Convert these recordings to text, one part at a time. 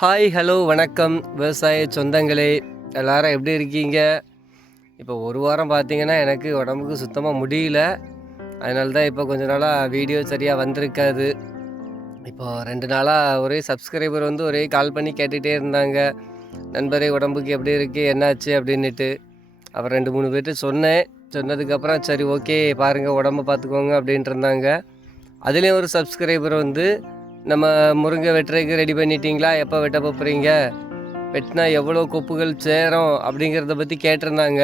Hi hello வணக்கம். விவசாய சொந்தங்களே எல்லாரும் எப்படி இருக்கீங்க? இப்போ ஒரு வாரம் பார்த்தீங்கன்னா எனக்கு உடம்புக்கு சுத்தமாக முடியல. அதனால தான் இப்போ கொஞ்ச நாளாக வீடியோ சரியாக வந்திருக்காது. இப்போ ரெண்டு நாளாக ஒரே சப்ஸ்கிரைபர் வந்து ஒரே கால் பண்ணி கேட்டுகிட்டே இருந்தாங்க. நண்பரே உடம்புக்கு எப்படி இருக்குது என்னாச்சு? அப்படின்ட்டு அப்புறம் ரெண்டு மூணு பேர்ட்டு சொன்னேன். சொன்னதுக்கப்புறம் சரி ஓகே பாருங்கள் உடம்ப பார்த்துக்கோங்க அப்படின்ட்டு இருந்தாங்க. அதுலேயும் ஒரு சப்ஸ்கிரைபர் வந்து நம்ம முருங்கை வெட்டுறதுக்கு ரெடி பண்ணிட்டீங்களா? எப்போ வெட்ட போகிறீங்க வெட்டினா எவ்வளோ கொப்புகள் சேரும் அப்படிங்கிறத பற்றி கேட்டிருந்தாங்க.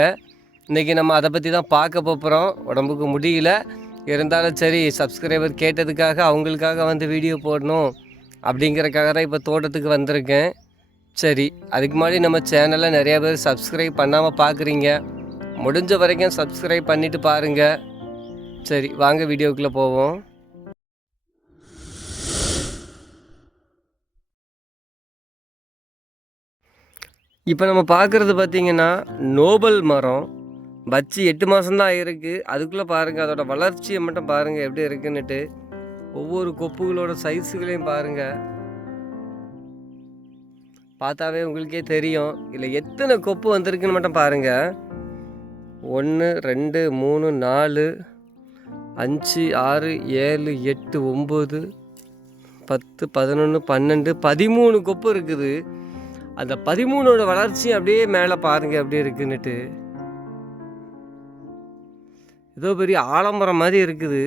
இன்றைக்கி நம்ம அதை பற்றி தான் பார்க்க போகிறோம் உடம்புக்கு முடியல. இருந்தாலும் சரி சப்ஸ்கிரைபர் கேட்டதுக்காக அவங்களுக்காக வந்து வீடியோ போடணும் அப்படிங்கிறக்காக தான் இப்போ தோட்டத்துக்கு வந்திருக்கேன். சரி அதுக்கு முன்னாடி நம்ம சேனலை நிறையா பேர் சப்ஸ்கிரைப் பண்ணாமல் பார்க்குறீங்க. முடிஞ்ச வரைக்கும் சப்ஸ்கிரைப் பண்ணிவிட்டு பாருங்கள் சரி வாங்க வீடியோக்குள்ளே போவோம். இப்போ நம்ம பார்க்குறது பார்த்திங்கன்னா நோபல் மரம். வச்சு எட்டு மாதம்தான் ஆகிருக்கு அதுக்குள்ளே பாருங்கள் அதோட வளர்ச்சியை மட்டும் பாருங்கள் எப்படி இருக்குன்னுட்டு. ஒவ்வொரு கொப்புகளோட சைஸுகளையும் பாருங்கள் பார்த்தாவே உங்களுக்கே தெரியும். இல்லை எத்தனை கொப்பு வந்திருக்குன்னு மட்டும் பாருங்கள் ஒன்று ரெண்டு மூணு நாலு அஞ்சு ஆறு ஏழு எட்டு ஒம்பது பத்து பதினொன்று பன்னெண்டு பதிமூணு கொப்பு இருக்குது. அந்த பதிமூணோட வளர்ச்சி அப்படியே மேலே பாருங்க அப்படியே இருக்குன்னுட்டு. ஏதோ பெரிய ஆலமரம் மாதிரி இருக்குது.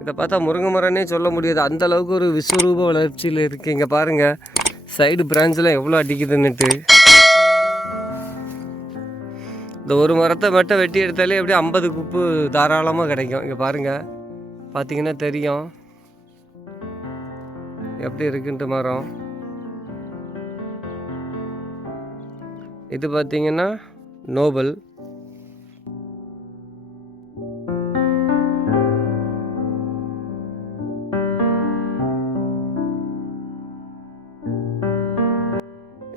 இதை பார்த்தா முருங்கை மரம்னே சொல்ல முடியாது. அந்த அளவுக்கு ஒரு விஸ்வரூப வளர்ச்சியில் இருக்குது இங்கே பாருங்க சைடு பிரான்ச்லாம் எவ்வளோ அடிக்குதுன்னுட்டு. இந்த ஒரு மரத்தை மட்டும் வெட்டி எடுத்தாலே அப்படியே ஐம்பது குப்பு தாராளமாக கிடைக்கும். இங்கே பாருங்கள் பார்த்தீங்கன்னா தெரியும். எப்படி இருக்குன்ட்டு மரம்? இது பார்த்தீங்கன்னா நோபல்.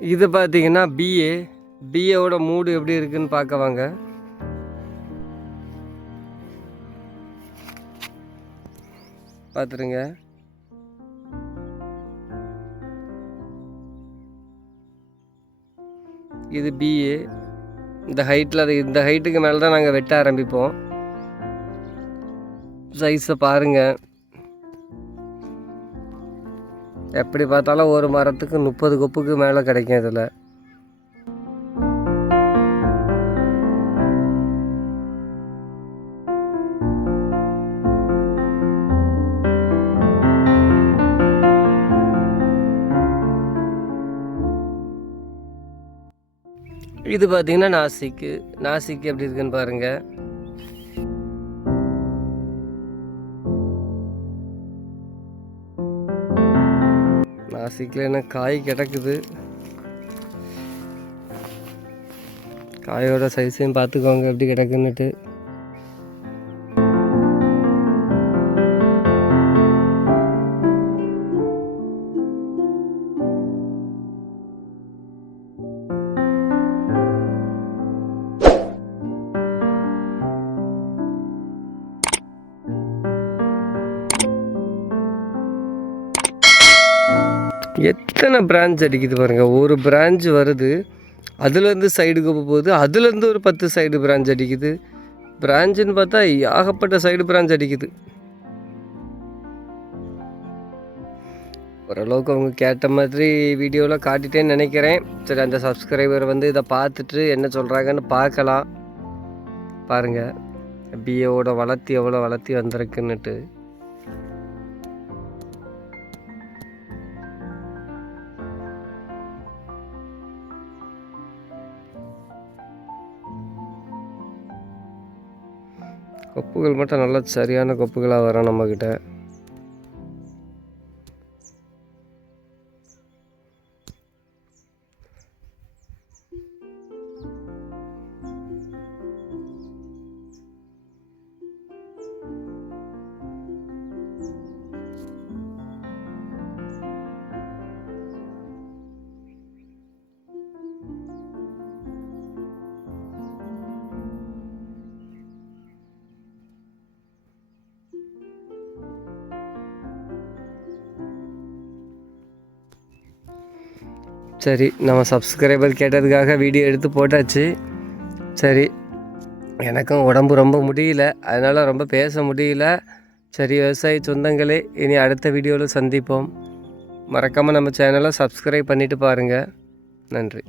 இது பார்த்தீங்கன்னா பிஏ பிஏவோட மூடு எப்படி இருக்குன்னு பார்க்க வாங்க. பார்த்துருங்க. இது பிஏ இந்த ஹைட்டில் அது இந்த ஹைட்டுக்கு மேலே தான் நாங்கள் வெட்ட ஆரம்பிப்போம். சைஸை பாருங்கள் எப்படி பார்த்தாலும் ஒரு மரத்துக்கு முப்பது கொப்புக்கு மேலே கிடைக்கும் இதில். இது பார்த்தீங்கன்னா நாசிக்கு. நாசிக்கு எப்படி இருக்குன்னு பாருங்க. நாசிக்கில் என்ன காய் கிடக்குது. காயோட சைஸையும் பார்த்துக்கோங்க எப்படி கிடக்குன்னுட்டு. எத்தனை பிரான்ச் அடிக்குது பாருங்கள் ஒரு பிரான்ச் வருது அதுலேருந்து சைடுக்கு போகுது அதுலேருந்து ஒரு பத்து சைடு பிரான்ச் அடிக்குது. பிரான்ச்சுன்னு பார்த்தா ஏகப்பட்ட சைடு பிரான்ச் அடிக்குது. ஓரளவுக்கு அவங்க கேட்ட மாதிரி வீடியோவில் காட்டிட்டேன்னு நினைக்கிறேன். சரி அந்த சப்ஸ்கிரைபர் வந்து இதை பார்த்துட்டு என்ன சொல்கிறாங்கன்னு பார்க்கலாம். பாருங்கள் பிஏவோட வளர்த்தி எவ்வளோ வளர்த்தி வந்திருக்குன்னுட்டு. கொப்புகள் மட்டும் நல்லா சரியான கொப்புகளாக வரும் நம்மக்கிட்ட சரி நம்ம சப்ஸ்கிரைபர் கேட்டதுக்காக வீடியோ எடுத்து போட்டாச்சு. சரி எனக்கும் உடம்பு ரொம்ப முடியல. அதனால் ரொம்ப பேச முடியல. சரி விவசாய சொந்தங்களே இனி அடுத்த வீடியோவில் சந்திப்போம். மறக்காமல் நம்ம சேனலை சப்ஸ்கிரைப் பண்ணிவிட்டு பாருங்கள் நன்றி.